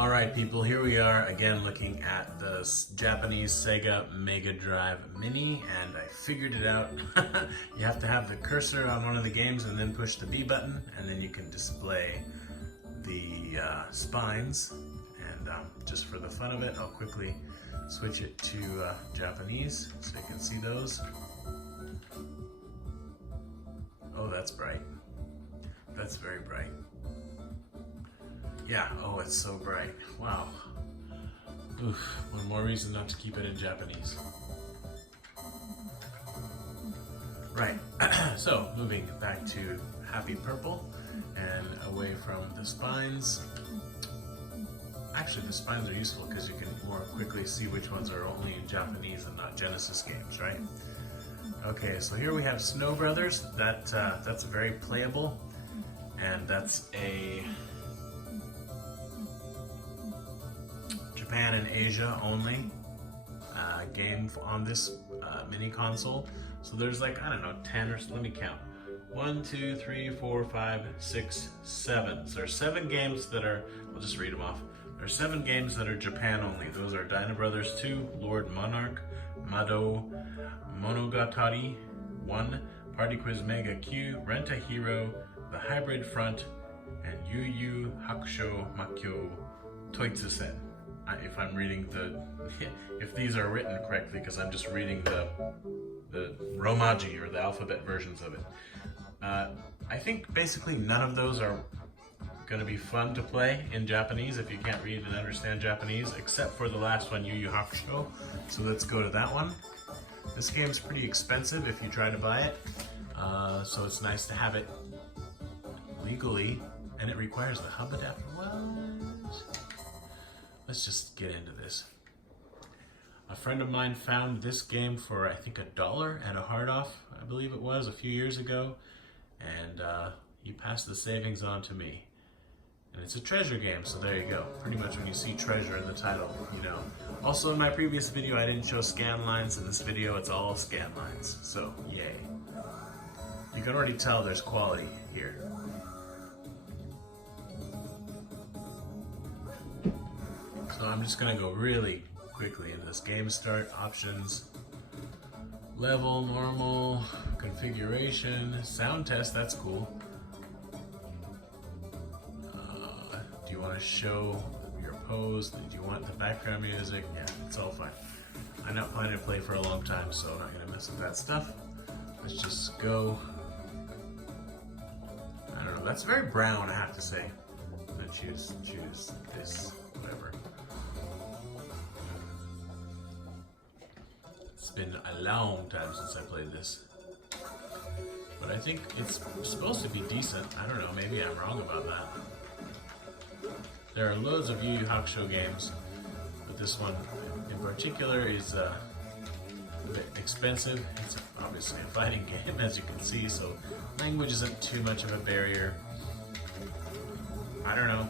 Alright people, here we are again looking at the Japanese Sega Mega Drive Mini, and I figured it out. You have to have the cursor on one of the games and then push the B button, and then you can display the spines. And just for the fun of it, I'll quickly switch it to Japanese so you can see those. Oh, that's bright. That's very bright. Yeah, oh, it's so bright. Wow. Oof, one more reason not to keep it in Japanese. Right, so moving back to Happy Purple and away from the spines. Actually, the spines are useful because you can more quickly see which ones are only in Japanese and not Genesis games, right? Okay, so here we have Snow Brothers. That's very playable, and that's a Japan and Asia only game on this mini console. So there's like, I don't know, 10 or so, let me count. 1, 2, 3, 4, 5, 6, 7. So there's 7 games that are, I'll just read them off. There's 7 games that are Japan only. Those are Dino Brothers 2, Lord Monarch, Mado Monogatari 1, Party Quiz Mega Q, Rent a Hero, The Hybrid Front, and Yu Yu Hakusho Makyo Toitsusen. If I'm reading if these are written correctly, because I'm just reading the Romaji or the alphabet versions of it. I think basically none of those are going to be fun to play in Japanese if you can't read and understand Japanese, except for the last one, Yu Yu Hakusho. So let's go to that one. This game's pretty expensive if you try to buy it, so it's nice to have it legally, and it requires the hub adapter. What? Let's just get into this. A friend of mine found this game for I think $1 at a hard off, I believe it was, a few years ago, and he passed the savings on to me. And it's a treasure game, so there you go. Pretty much when you see treasure in the title, you know. Also in my previous video I didn't show scan lines. In this video it's all scan lines, so yay. You can already tell there's quality here. So I'm just gonna go really quickly into this. Game start, options, level, normal, configuration, sound test, that's cool. Do you want to show your pose? Do you want the background music? Yeah, it's all fine. I'm not planning to play for a long time, so I'm not gonna mess with that stuff. Let's just go. I don't know, that's very brown, I have to say. I'm gonna choose this, whatever. It's been a long time since I played this. But I think it's supposed to be decent. I don't know, maybe I'm wrong about that. There are loads of Yu Yu Hakusho games, but this one in particular is a bit expensive. It's obviously a fighting game, as you can see, so language isn't too much of a barrier. I don't know,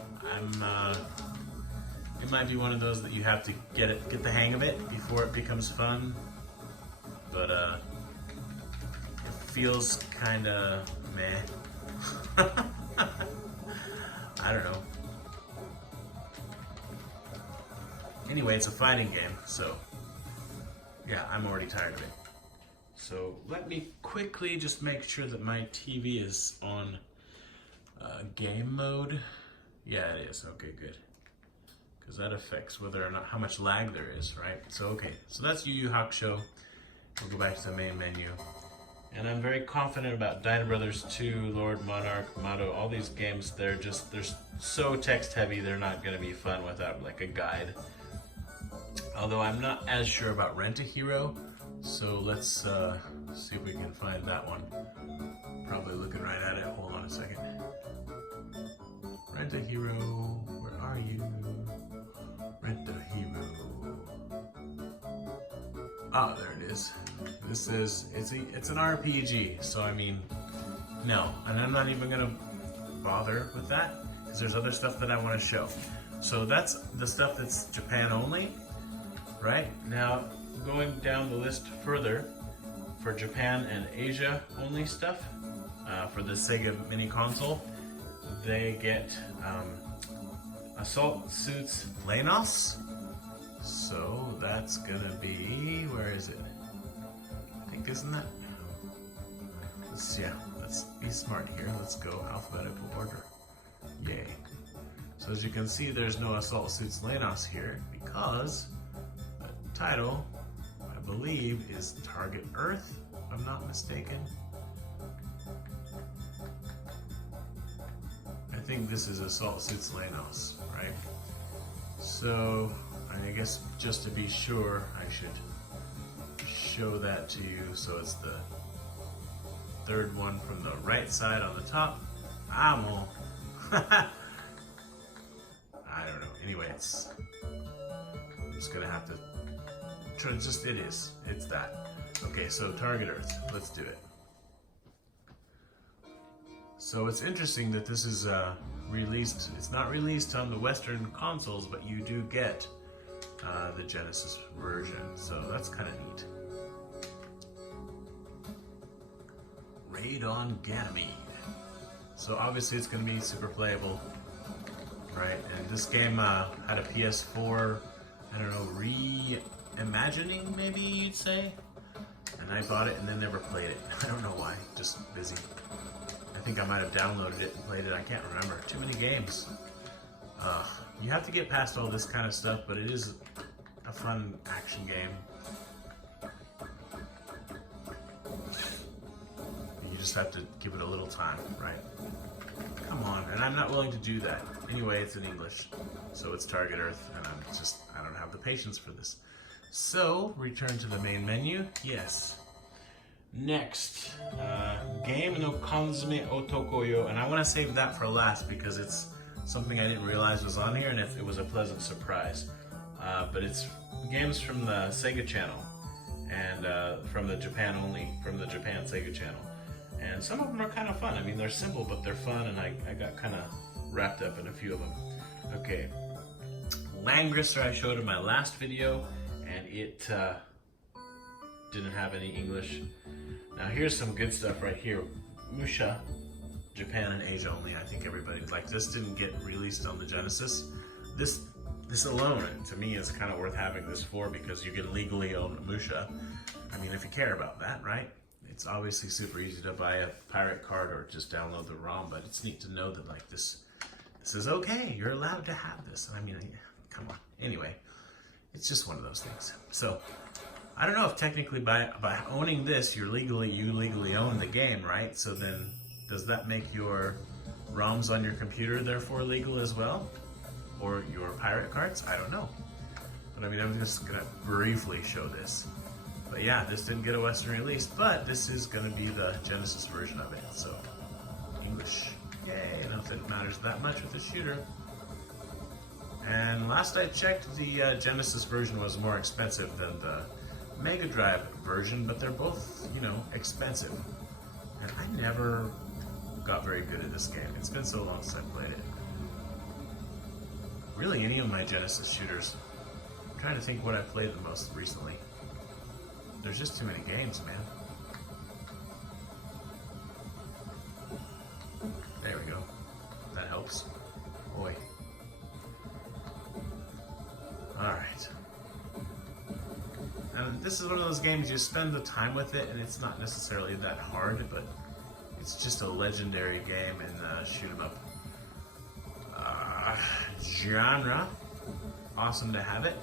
it might be one of those that you have to get the hang of it before it becomes fun, but it feels kinda meh. I don't know. Anyway, it's a fighting game, so yeah, I'm already tired of it. So let me quickly just make sure that my TV is on game mode. Yeah, it is. Okay, good. Because that affects whether or not how much lag there is, right? So okay, so that's Yu Yu Hakusho. We'll go back to the main menu. And I'm very confident about Dino Brothers 2, Lord Monarch, Mado, all these games. They're so text heavy, they're not going to be fun without like a guide. Although I'm not as sure about Rent a Hero, so let's see if we can find that one. Probably looking right at it. Hold on a second. Rent a Hero, where are you? Rent a Hero. Ah, there it is. This is, it's an RPG, so I mean, no. And I'm not even gonna bother with that, because there's other stuff that I want to show. So that's the stuff that's Japan only. Right, now going down the list further, for Japan and Asia only stuff, for the Sega mini console, they get Assault Suits Lenos. So that's gonna be, where is it? I think, isn't that? Let's be smart here. Let's go alphabetical order. Yay. So as you can see, there's no Assault Suits Lenos here because the title, I believe, is Target Earth, if I'm not mistaken. I think this is Assault Suits Lenos, right? So I guess just to be sure, I should show that to you. So it's the third one from the right side on the top. Amo. I don't know. Anyway, I'm just gonna have to try. It's that. Okay, so Target Earth. Let's do it. So it's interesting that this is released. It's not released on the Western consoles, but you do get the Genesis version. So that's kind of neat. Raid on Ganymede. So obviously it's going to be super playable, right? And this game had a PS4, I don't know, reimagining maybe you'd say? And I bought it and then never played it. I don't know why, just busy. I think I might have downloaded it and played it, I can't remember. Too many games. You have to get past all this kind of stuff, but it is a fun action game. You just have to give it a little time, right? Come on, and I'm not willing to do that. Anyway, it's in English, so it's Target Earth, and I don't have the patience for this. So, return to the main menu. Yes. Next, Game no Kanzume Otokoyo, and I want to save that for last because it's something I didn't realize was on here, and it was a pleasant surprise. But it's games from the Sega Channel, and from the Japan Sega Channel. And some of them are kind of fun. I mean, they're simple, but they're fun, and I got kind of wrapped up in a few of them. Okay, Langrisser I showed in my last video, and it didn't have any English. Now here's some good stuff right here. Musha, Japan and Asia only. I think everybody like this. Didn't get released on the Genesis. This alone, to me, is kind of worth having this for because you can legally own Musha. I mean, if you care about that, right? It's obviously super easy to buy a pirate card or just download the ROM, but it's neat to know that like this is okay. You're allowed to have this. I mean, come on. Anyway, it's just one of those things. So I don't know if technically by owning this, you legally own the game, right? So then, does that make your ROMs on your computer therefore legal as well, or your pirate cards? I don't know. But I mean, I'm just gonna briefly show this. But yeah, this didn't get a Western release, but this is going to be the Genesis version of it, so English. Yay, I don't know if it matters that much with the shooter. And last I checked, the Genesis version was more expensive than the Mega Drive version, but they're both, expensive. And I never got very good at this game. It's been so long since I played it. Really, any of my Genesis shooters. I'm trying to think what I played the most recently. There's just too many games, man. There we go. That helps. Boy. Alright. And this is one of those games you spend the time with it, and it's not necessarily that hard, but it's just a legendary game in shoot 'em up genre. Awesome to have it.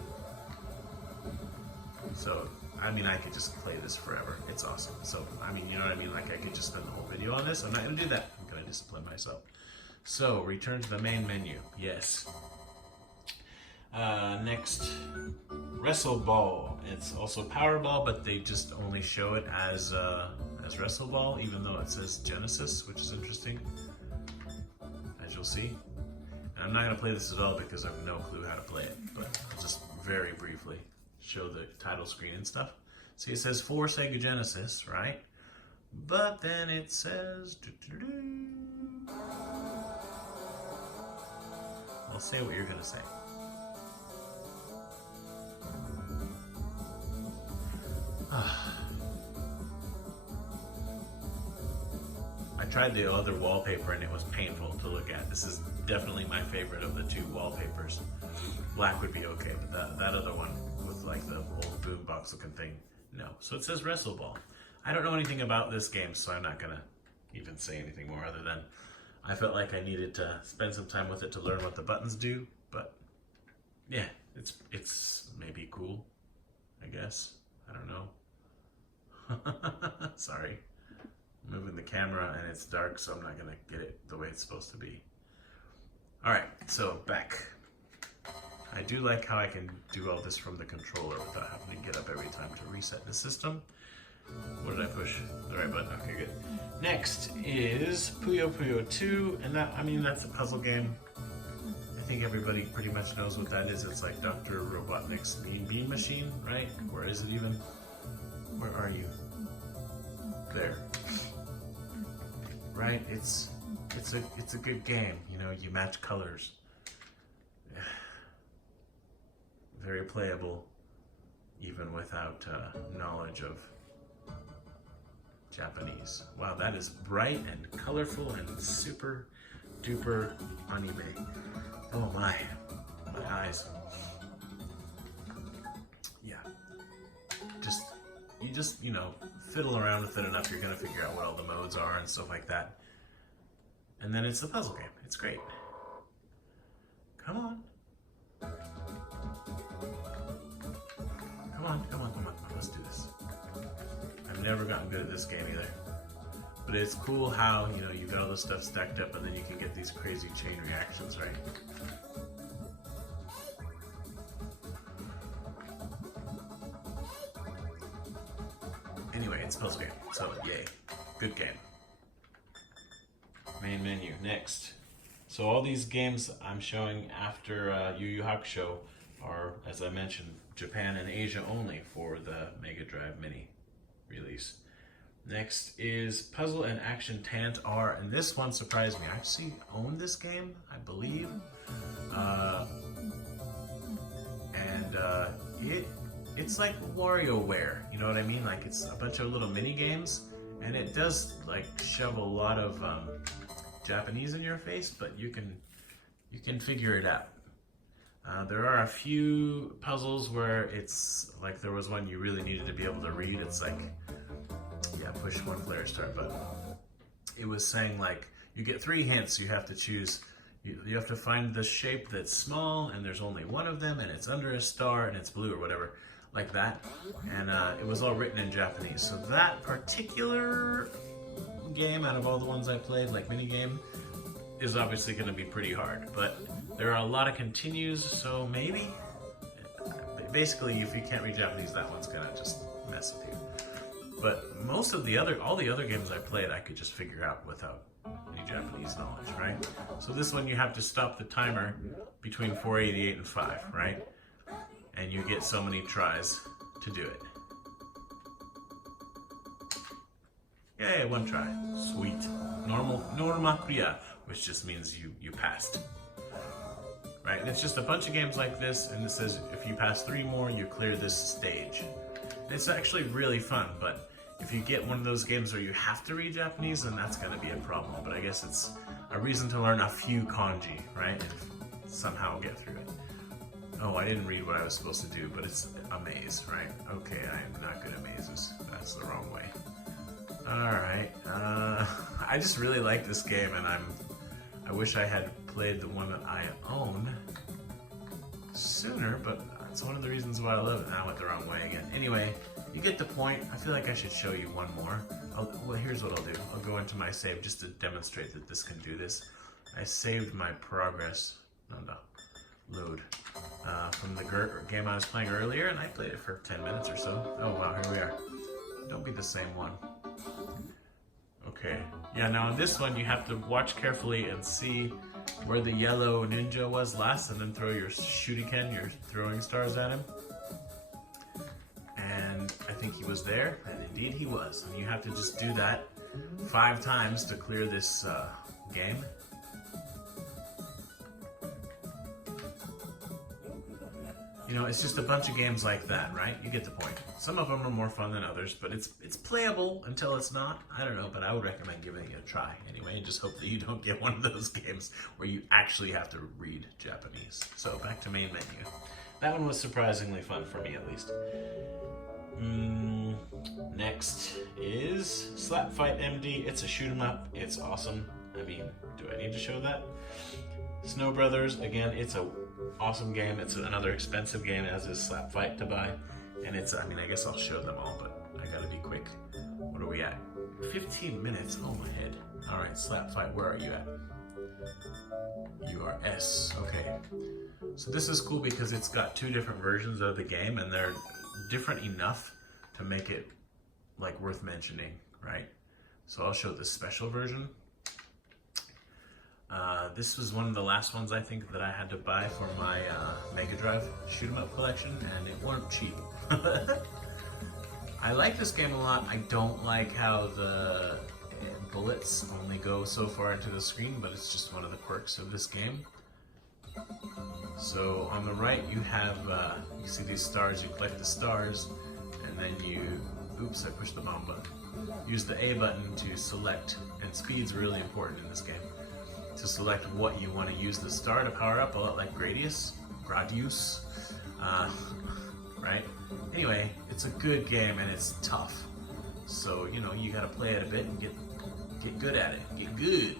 So, I mean, I could just play this forever. It's awesome. So, I mean, you know what I mean? Like, I could just spend the whole video on this. I'm not going to do that. I'm going to discipline myself. So, return to the main menu. Yes. Next, Wrestle Ball. It's also Powerball, but they just only show it as Wrestle Ball, even though it says Genesis, which is interesting, as you'll see. And I'm not going to play this at all because I have no clue how to play it, but I'll just very briefly show the title screen and stuff. See, it says for Sega Genesis, right? But then it says... I'll say what you're going to say. I tried the other wallpaper and it was painful to look at. This is definitely my favorite of the two wallpapers. Black would be okay, but that other one with like the old boombox looking thing, no. So it says Wrestle Ball. I don't know anything about this game, so I'm not gonna even say anything more other than I felt like I needed to spend some time with it to learn what the buttons do, but yeah, it's maybe cool, I guess. I don't know. Sorry. I'm moving the camera and it's dark, so I'm not gonna get it the way it's supposed to be. Alright, so back. I do like how I can do all this from the controller without having to get up every time to reset the system. What did I push? The right button. Okay, good. Next is Puyo Puyo 2, and that's a puzzle game. I think everybody pretty much knows what that is. It's like Dr. Robotnik's Mean Bean Machine, right? Where is it even? Where are you? There. Right? It's a good game. You know, you match colors. Very playable, even without knowledge of Japanese. Wow, that is bright and colorful and super duper anime. Oh my eyes. Yeah. You just, you know, fiddle around with it enough, you're gonna figure out what all the modes are and stuff like that. And then it's a puzzle game. It's great. Come on. Come on, let's do this. I've never gotten good at this game either. But it's cool how, you know, you've got all this stuff stacked up and then you can get these crazy chain reactions, right? Anyway, it's a puzzle game, so yay. Good game. Main menu, next. So all these games I'm showing after Yu Yu Hakusho are, as I mentioned, Japan and Asia only for the Mega Drive Mini release. Next is Puzzle and Action Tant-R, and this one surprised me. I actually own this game, I believe. It's like WarioWare, you know what I mean? Like it's a bunch of little mini games, and it does like shove a lot of Japanese in your face, but you can figure it out. There are a few puzzles where it's like there was one you really needed to be able to read. It's like, yeah, push one player start button. It was saying like you get 3 hints. You have to choose. You have to find the shape that's small and there's only one of them and it's under a star and it's blue or whatever, like that. And it was all written in Japanese. So that particular game, out of all the ones I played, like mini game, is obviously going to be pretty hard. But there are a lot of continues, so maybe. Basically, if you can't read Japanese, that one's going to just mess with you. But all the other games I played, I could just figure out without any Japanese knowledge, right? So this one, you have to stop the timer between 488 and 5, right? And you get so many tries to do it. Yay, 1 try. Sweet. Normakuria, which just means you passed. Right? And it's just a bunch of games like this, and it says if you pass 3 more, you clear this stage. And it's actually really fun, but if you get one of those games where you have to read Japanese, then that's going to be a problem. But I guess it's a reason to learn a few kanji, right? And somehow get through it. Oh, I didn't read what I was supposed to do, but it's a maze, right? Okay, I am not good at mazes. That's the wrong way. Alright, I just really like this game, and I wish I had played the one that I own sooner, but that's one of the reasons why I love it. Now I went the wrong way again. Anyway, you get the point. I feel like I should show you one more. Well, here's what I'll do. I'll go into my save just to demonstrate that this can do this. I saved my progress. No. Load. From the game I was playing earlier, and I played it for 10 minutes or so. Oh wow, here we are. Don't be the same one. Okay. Yeah, now on this one you have to watch carefully and see where the yellow ninja was last, and then throw your shuriken, your throwing stars at him. And I think he was there, and indeed he was. And you have to just do that 5 times to clear this game. You know, it's just a bunch of games like that, right? You get the point. Some of them are more fun than others, but it's playable until it's not. I don't know, but I would recommend giving it a try anyway, and just hope that you don't get one of those games where you actually have to read Japanese. So back to main menu. That one was surprisingly fun for me, at least. Next is Slap Fight MD. It's a shoot 'em up. It's awesome. I mean, do I need to show that? Snow Brothers, again, it's a awesome game. It's another expensive game, as is Slap Fight to buy. And it's, I mean, I guess I'll show them all, but I gotta be quick. What are we at? 15 minutes? Oh, my head. All right, Slap Fight, where are you at? You are S, okay. So this is cool because it's got two different versions of the game, and they're different enough to make it, like, worth mentioning, right? So I'll show the special version. This was one of the last ones, I think, that I had to buy for my Mega Drive shoot 'em up collection, and it weren't cheap. I like this game a lot. I don't like how the bullets only go so far into the screen, but it's just one of the quirks of this game. So on the right you have, you see these stars, you collect the stars, and then you, oops, I pushed the bomb button. Use the A button to select, and speed's really important in this game, to select what you want to use the star to power up, a lot like Gradius, right? Anyway, it's a good game and it's tough. So, you know, you gotta play it a bit and get good at it, get good.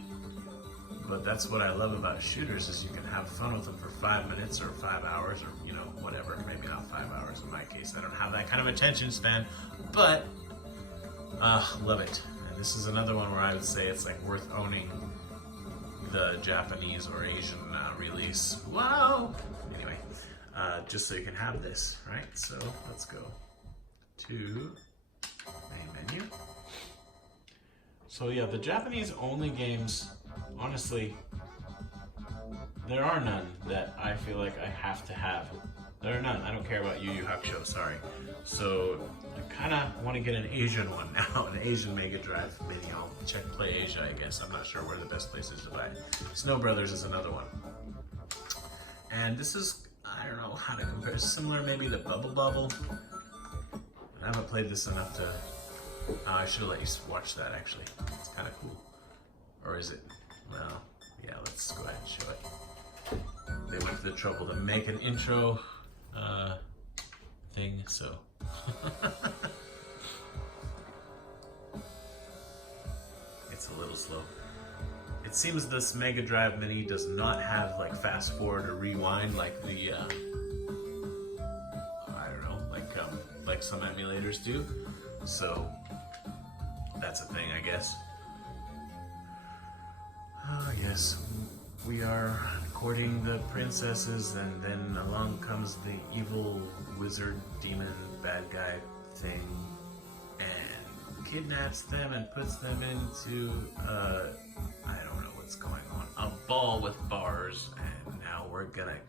But that's what I love about shooters, is you can have fun with them for 5 minutes or 5 hours, or, you know, whatever. Maybe not 5 hours in my case. I don't have that kind of attention span, but love it. And this is another one where I would say it's like worth owning the Japanese or Asian release. Wow! Anyway, just so you can have this, right? So let's go to main menu. So yeah, the Japanese only games, honestly, there are none that I feel like I have to have. There are none. I don't care about Yu Yu Hakusho, sorry. So I kind of want to get an Asian one now, an Asian Mega Drive Mini. I'll check Play Asia, I guess. I'm not sure where the best place is to buy it. Snow Brothers is another one. And this is, I don't know how to compare. It's similar maybe to Bubble Bobble. I haven't played this enough to... I should have let you watch that, actually. It's kind of cool. Or is it? Well, yeah, let's go ahead and show it. They went to the trouble to make an intro thing, so... It's a little slow. It seems this Mega Drive Mini does not have like fast forward or rewind like the I don't know, like some emulators do. So that's a thing, I guess. Oh yes, we are courting the princesses, and then along comes the evil wizard, demon, bad guy thing, and kidnaps them and puts them into, I don't know what's going on, a ball with bars, and now we're gonna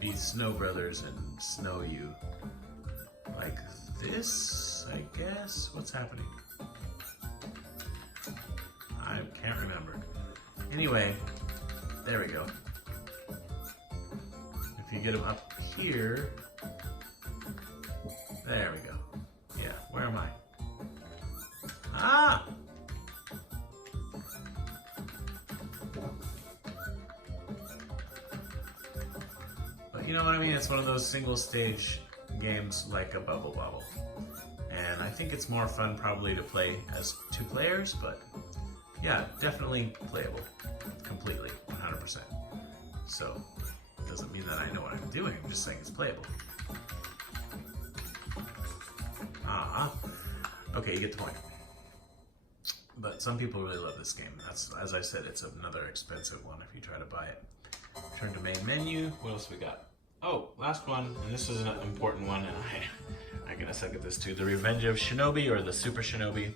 be Snow Brothers and snow you. Like this, I guess? What's happening? I can't remember. Anyway, there we go. If you get them up here, there we go. Yeah, where am I? Ah! But you know what I mean? It's one of those single stage games like a Bubble Bobble. And I think it's more fun probably to play as 2 players, but yeah, definitely playable. Completely, 100%. So, it doesn't mean that I know what I'm doing, I'm just saying it's playable. Okay, you get the point. But some people really love this game. That's, as I said, it's another expensive one if you try to buy it. Turn to main menu. What else we got? Oh, last one, and this is an important one, and I'm gonna suck at this too. The Revenge of Shinobi, or the Super Shinobi,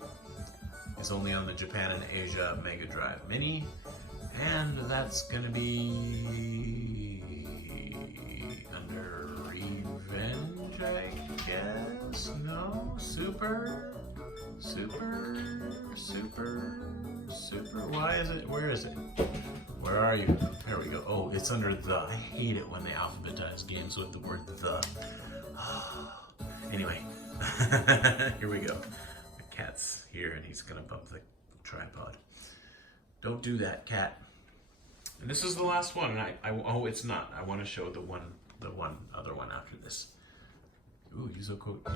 is only on the Japan and Asia Mega Drive Mini, and that's gonna be under Revenge, I guess? No? Super? Why is it? Where is it? Where are you? There we go. Oh, it's under the. I hate it when they alphabetize games with the word the. Anyway, here we go. The cat's here and he's gonna bump the tripod. Don't do that, cat. And this is the last one. And oh, it's not. I want to show the other one after this. Ooh, use a code. Yeah,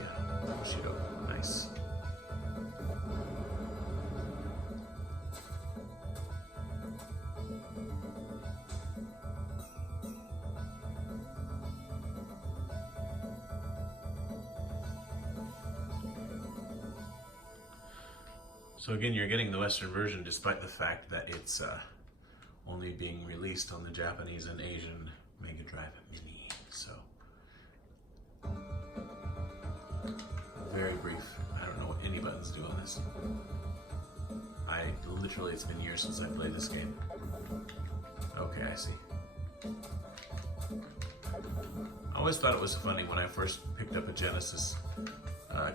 shootout. Nice. So again, you're getting the Western version despite the fact that it's only being released on the Japanese and Asian Mega Drive Mini. So, very brief. I don't know what any buttons do on this. Literally, it's been years since I played this game. Okay, I see. I always thought it was funny when I first picked up a Genesis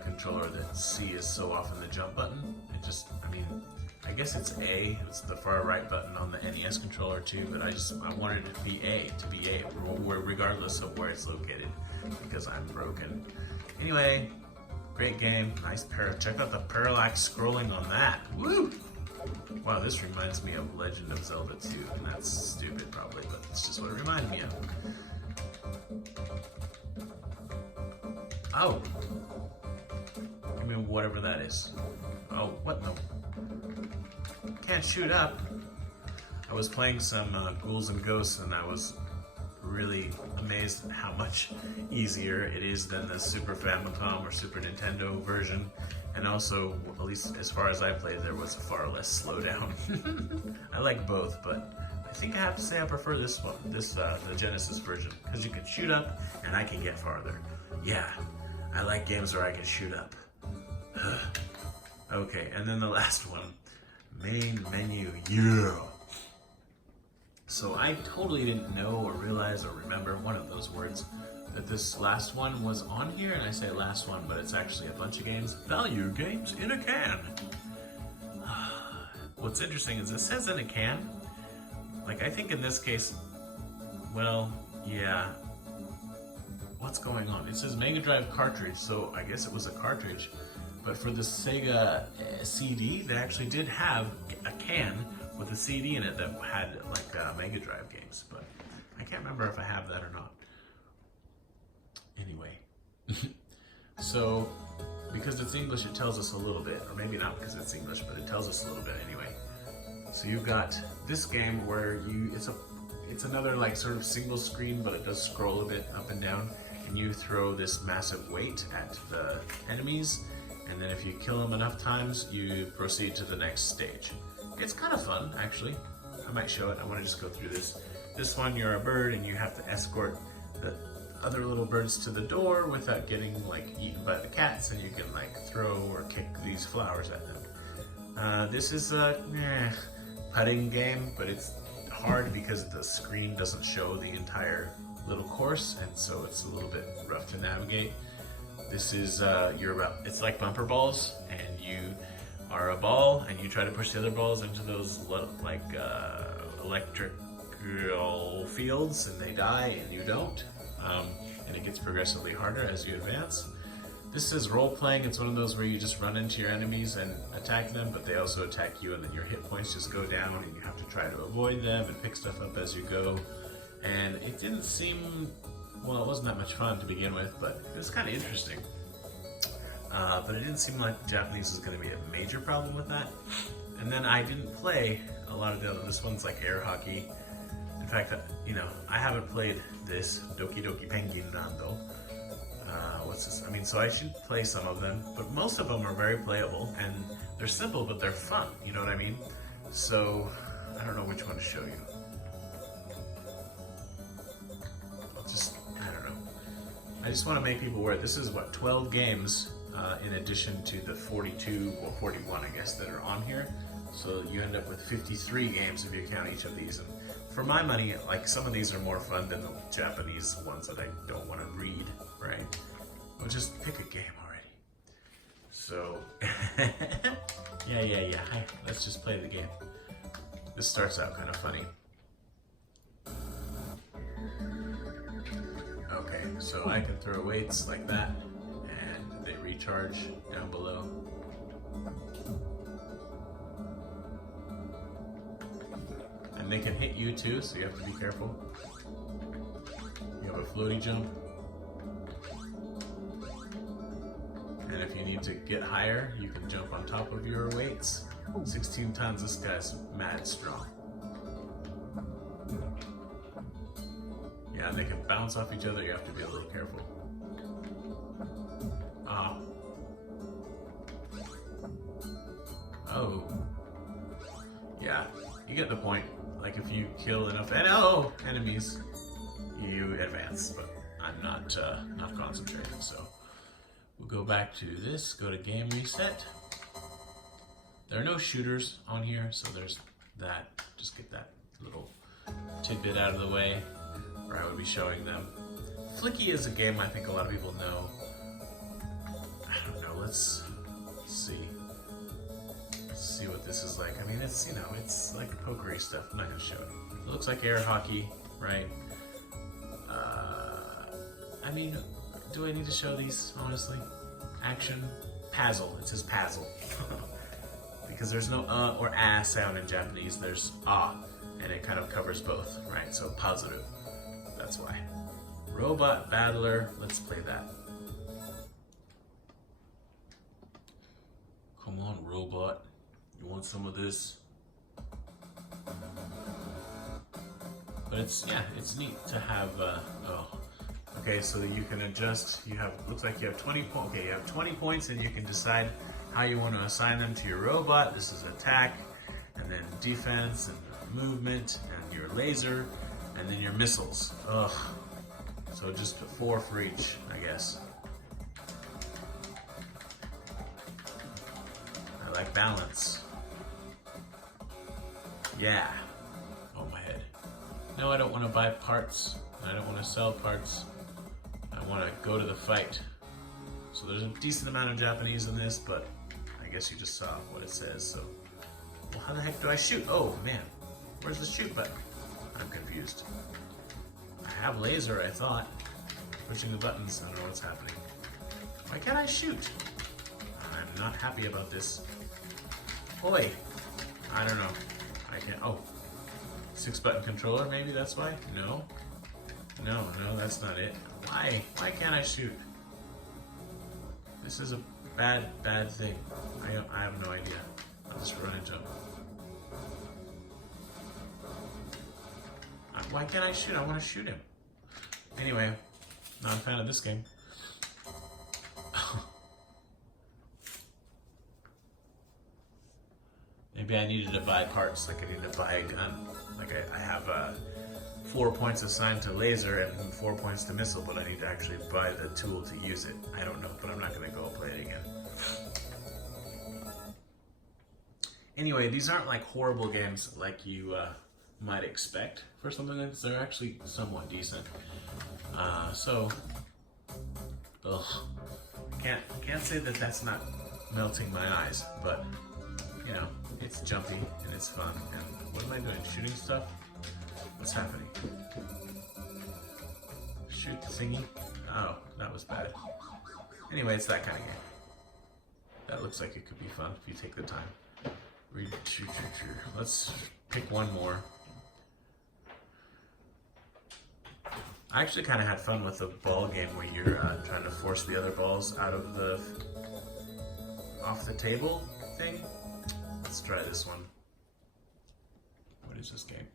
controller that C is so often the jump button. It just, I guess it's A. It's the far right button on the NES controller too, but I wanted it to be A, regardless of where it's located, because I'm broken. Anyway, great game. Nice check out the parallax scrolling on that. Woo! Wow, this reminds me of Legend of Zelda 2, and that's stupid probably, but it's just what it reminded me of. Oh! I mean, whatever that is. Oh, what no? Can't shoot up. I was playing some Ghouls and Ghosts, and I was really amazed at how much easier it is than the Super Famicom or Super Nintendo version. And also, at least as far as I played, there was far less slowdown. I like both, but I think I have to say I prefer this one, the Genesis version, because you can shoot up and I can get farther. Yeah, I like games where I can shoot up. Okay, and then the last one, main menu, yeah. So I totally didn't know or realize or remember, one of those words, that this last one was on here, and I say last one, but it's actually a bunch of games. Value games in a can. What's interesting is it says in a can. Like, I think in this case, well, yeah. What's going on? It says Mega Drive cartridge, so I guess it was a cartridge. But for the Sega CD, they actually did have a can with a CD in it that had like Mega Drive games, but I can't remember if I have that or not. Anyway, so because it's English, it tells us a little bit, or maybe not because it's English, but it tells us a little bit anyway. So you've got this game where it's another like sort of single screen, but it does scroll a bit up and down, and you throw this massive weight at the enemies, and then if you kill them enough times, you proceed to the next stage. It's kind of fun, actually. I might show it. I want to just go through this. This one, you're a bird, and you have to escort the other little birds to the door without getting like eaten by the cats, and you can like throw or kick these flowers at them. This is a putting game, but it's hard because the screen doesn't show the entire little course, and so it's a little bit rough to navigate. This is it's like bumper balls, and you are a ball, and you try to push the other balls into those like electrical fields, and they die, and you don't. And it gets progressively harder as you advance. This is role-playing. It's one of those where you just run into your enemies and attack them, but they also attack you, and then your hit points just go down, and you have to try to avoid them and pick stuff up as you go. And it didn't seem, well, it wasn't that much fun to begin with, but it was kind of interesting. But it didn't seem like Japanese was going to be a major problem with that. And then I didn't play a lot of the other, this one's like air hockey. In fact, I haven't played this, Doki Doki Penguin Rando. What's this? So I should play some of them, but most of them are very playable, and they're simple, but they're fun, you know what I mean? So, I don't know which one to show you. I don't know. I just want to make people aware, this is what, 12 games in addition to the 42, or 41 I guess, that are on here. So you end up with 53 games if you count each of these. And for my money, like some of these are more fun than the Japanese ones that I don't want to read, right? Well, just pick a game already. So, yeah. Let's just play the game. This starts out kind of funny. Okay, so I can throw weights like that, and they recharge down below. And they can hit you too, so you have to be careful. You have a floaty jump. And if you need to get higher, you can jump on top of your weights. 16 tons, this guy's mad strong. Yeah, and they can bounce off each other, you have to be a little careful. Oh. Yeah, you get the point. Like if you kill enough enemies, you advance, but I'm not concentrating, so we'll go back to this, go to game reset. There are no shooters on here, so there's that. Just get that little tidbit out of the way, where I would be showing them. Flicky is a game I think a lot of people know. I don't know, let's see. Let's see what this is like. I mean, it's, you know, it's like pokery stuff. I'm not gonna show it. It looks like air hockey, right? I mean, do I need to show these, honestly? Action, pazzle, it says pazzle. Because there's no or sound in Japanese, there's and it kind of covers both, right? So positive, that's why. Robot Battler, let's play that. Come on, robot, you want some of this? But it's, yeah, it's neat to have, okay, so you can adjust, you have, looks like you have 20 points, okay, you have 20 points and you can decide how you want to assign them to your robot. This is attack, and then defense, and movement, and your laser, and then your missiles. Ugh. So just 4 for each, I guess. I like balance. Yeah. Oh, my head. No, I don't want to buy parts. I don't want to sell parts. I want to go to the fight. So there's a decent amount of Japanese in this, but I guess you just saw what it says, so. Well, how the heck do I shoot? Oh, man. Where's the shoot button? I'm confused. I have laser, I thought. Pushing the buttons, I don't know what's happening. Why can't I shoot? I'm not happy about this. Oi! I don't know. I can't, 6-button controller, maybe that's why? No. No, that's not it. Why? Why can't I shoot? This is a bad thing. I have no idea. I'll just run and jump. Why can't I shoot? I want to shoot him. Anyway, not a fan of this game. Maybe I needed to buy parts, like I need to buy a gun. Like I have 4 points assigned to laser and 4 points to missile, but I need to actually buy the tool to use it. I don't know, but I'm not going to go play it again. Anyway, these aren't like horrible games like you might expect for something like this. They're actually somewhat decent. Can't say that that's not melting my eyes, but you know, it's jumpy and it's fun. And what am I doing? Shooting stuff? What's happening? Shoot the thingy? Oh, that was bad. Anyway, it's that kind of game. That looks like it could be fun if you take the time. Let's pick one more. I actually kind of had fun with the ball game where you're trying to force the other balls out of the off the table thing. Let's try this one. What is this game?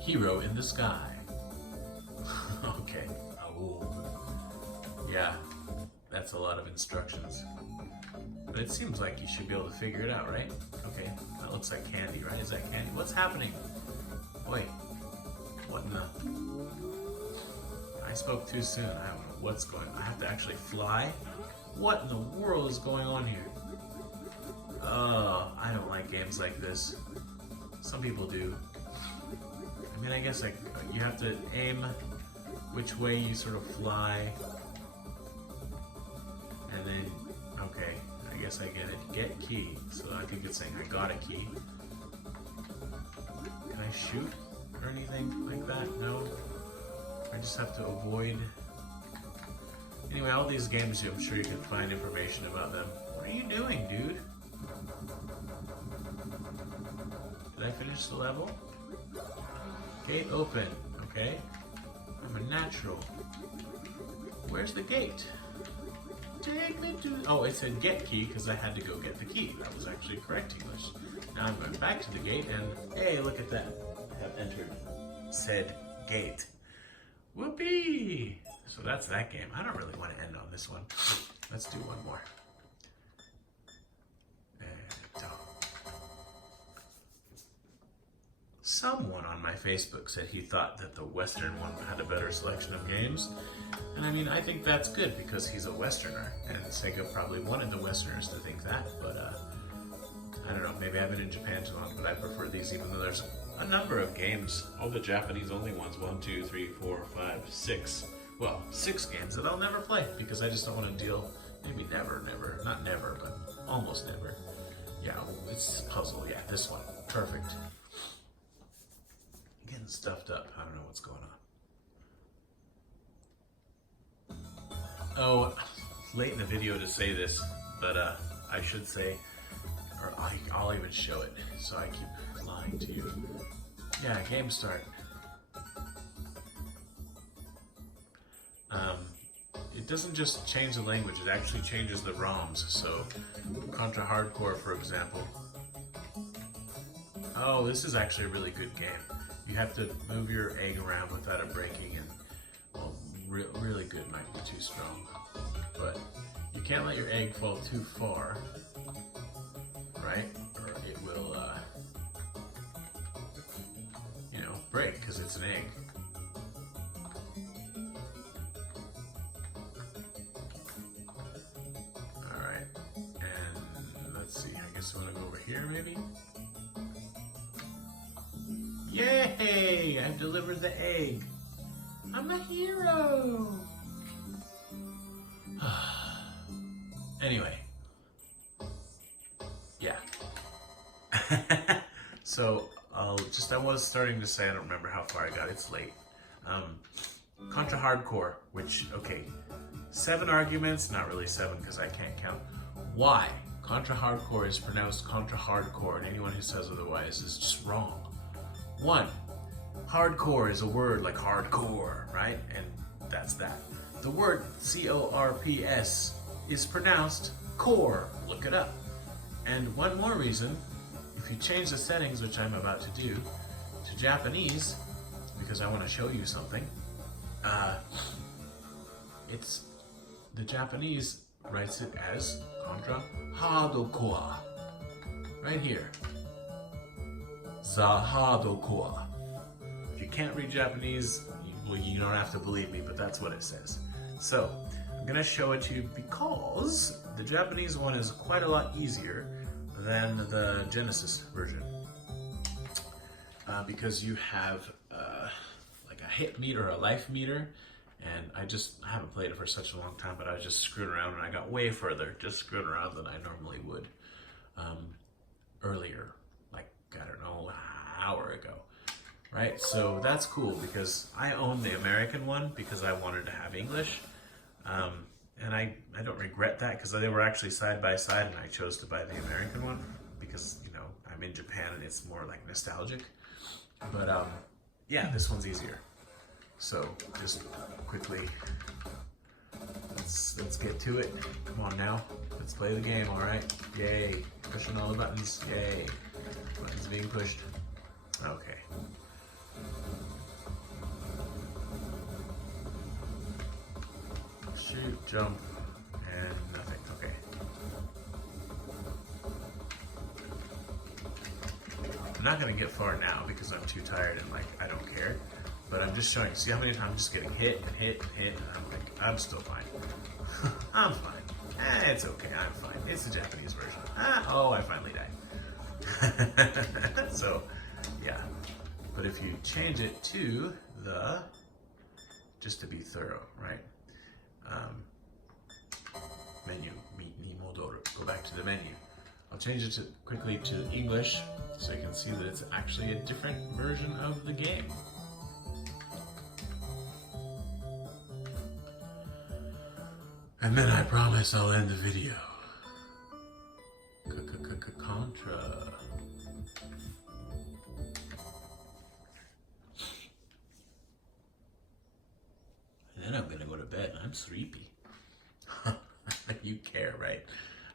Hero in the Sky. Okay. Oh. Yeah, that's a lot of instructions. But it seems like you should be able to figure it out, right? Okay, that looks like candy, right? Is that candy? What's happening? Wait, what in the... I spoke too soon. I don't know what's going on. I have to actually fly? What in the world is going on here? Oh, I don't like games like this. Some people do. I mean, I guess like you have to aim which way you sort of fly, and then guess I get it. Get key. So I think it's saying I got a key. Can I shoot or anything like that? No. I just have to avoid. Anyway, all these games, I'm sure you can find information about them. What are you doing, dude? Did I finish the level? Gate open. Okay. I'm a natural. Where's the gate? Take me to... Oh, it said get key because I had to go get the key. That was actually correct English. Now I'm going back to the gate and... Hey, look at that. I have entered said gate. Whoopee! So that's that game. I don't really want to end on this one. Let's do one more. Someone on my Facebook said he thought that the Western one had a better selection of games. And I mean, I think that's good because he's a Westerner. And Sega probably wanted the Westerners to think that. But, I don't know. Maybe I've been in Japan too long, but I prefer these even though there's a number of games. All the Japanese only ones. 1, 2, 3, 4, 5, 6. Well, 6 games that I'll never play because I just don't want to deal. Maybe never. Not never, but almost never. Yeah, it's puzzle. Yeah, this one. Perfect. Getting stuffed up. I don't know what's going on. Oh, late in the video to say this, but I should say, or I'll even show it, so I keep lying to you. Yeah, game start. It doesn't just change the language, it actually changes the ROMs. So, Contra Hard Corps, for example. Oh, this is actually a really good game. You have to move your egg around without it breaking, and well, really good might be too strong. But you can't let your egg fall too far, right? Or it will, break because it's an egg. All right, and let's see. I guess I want to go over here, maybe. Yay! I've delivered the egg. I'm a hero. Anyway. Yeah. So, I was starting to say, I don't remember how far I got. It's late. Contra Hard Corps, which, okay, 7 arguments. Not really 7 because I can't count. Why? Contra Hard Corps is pronounced Contra Hard Corps, and anyone who says otherwise is just wrong. 1. Hardcore is a word like hardcore, right? And that's that. The word C-O-R-P-S is pronounced core. Look it up. And one more reason, if you change the settings, which I'm about to do, to Japanese, because I want to show you something, it's the Japanese writes it as Contra Hard Corps. Right here. Zahadokua. If you can't read Japanese, you don't have to believe me, but that's what it says. So, I'm going to show it to you because the Japanese one is quite a lot easier than the Genesis version. Because you have like a hit meter or a life meter, and I haven't played it for such a long time, but I was just screwing around and I got way further, just screwing around than I normally would earlier. I don't know, an hour ago, right? So that's cool because I own the American one because I wanted to have English, and I don't regret that because they were actually side by side, and I chose to buy the American one because I'm in Japan and it's more like nostalgic. But yeah, this one's easier. So just quickly, let's get to it. Come on now, let's play the game. All right, yay! Pushing all the buttons, yay! Buttons being pushed. Okay. Shoot, jump, and nothing. Okay. I'm not gonna get far now because I'm too tired and I don't care. But I'm just showing you. See how many times I'm just getting hit and hit and hit, and I'm like, I'm still fine. I'm fine. It's okay. I'm fine. It's the Japanese version. Oh, I finally died. So, yeah. But if you change it to just to be thorough, right? Menu, go back to the menu. I'll change it quickly to English so you can see that it's actually a different version of the game. And then I promise I'll end the video. Contra. And then I'm gonna go to bed. I'm sleepy. You care, right?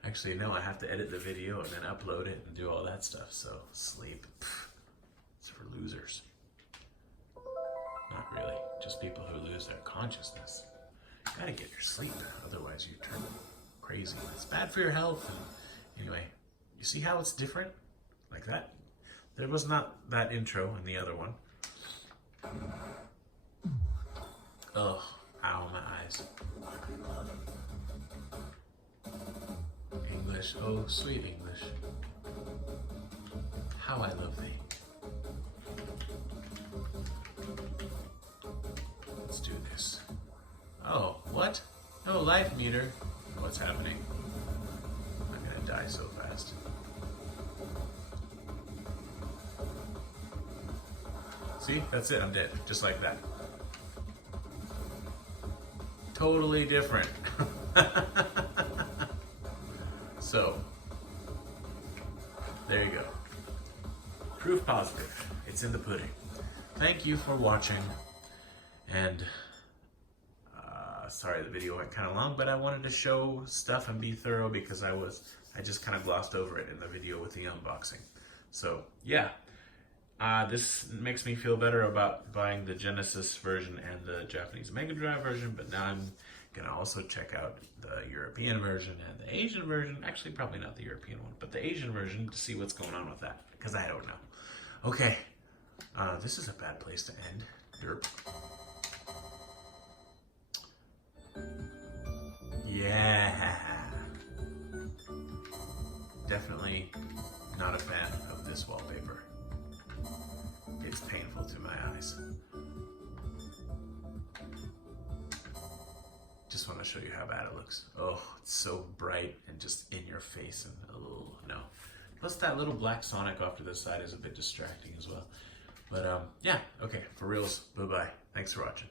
Actually, no, I have to edit the video and then upload it and do all that stuff. So sleep, it's for losers. Not really, just people who lose their consciousness. You gotta get your sleep, otherwise you turn crazy. It's bad for your health. And anyway, you see how it's different? Like that? There was not that intro in the other one. Oh, ow, my eyes. English, oh sweet English. How I love thee. Let's do this. Oh, what? No life meter. What's happening? I'm gonna die so fast. See? That's it, I'm dead. Just like that. Totally different. So, there you go. Proof positive. It's in the pudding. Thank you for watching. And sorry the video went kind of long, but I wanted to show stuff and be thorough because I just kind of glossed over it in the video with the unboxing. So yeah, this makes me feel better about buying the Genesis version and the Japanese Mega Drive version, but now I'm gonna also check out the European version and the Asian version. Actually, probably not the European one, but the Asian version to see what's going on with that, because I don't know. Okay, this is a bad place to end. Europe. Yeah. Definitely not a fan of this wallpaper. It's painful to my eyes. Just want to show you how bad it looks. Oh, it's so bright and just in your face and no. Plus that little black Sonic off to the side is a bit distracting as well. But yeah, okay, for reals, bye-bye. Thanks for watching.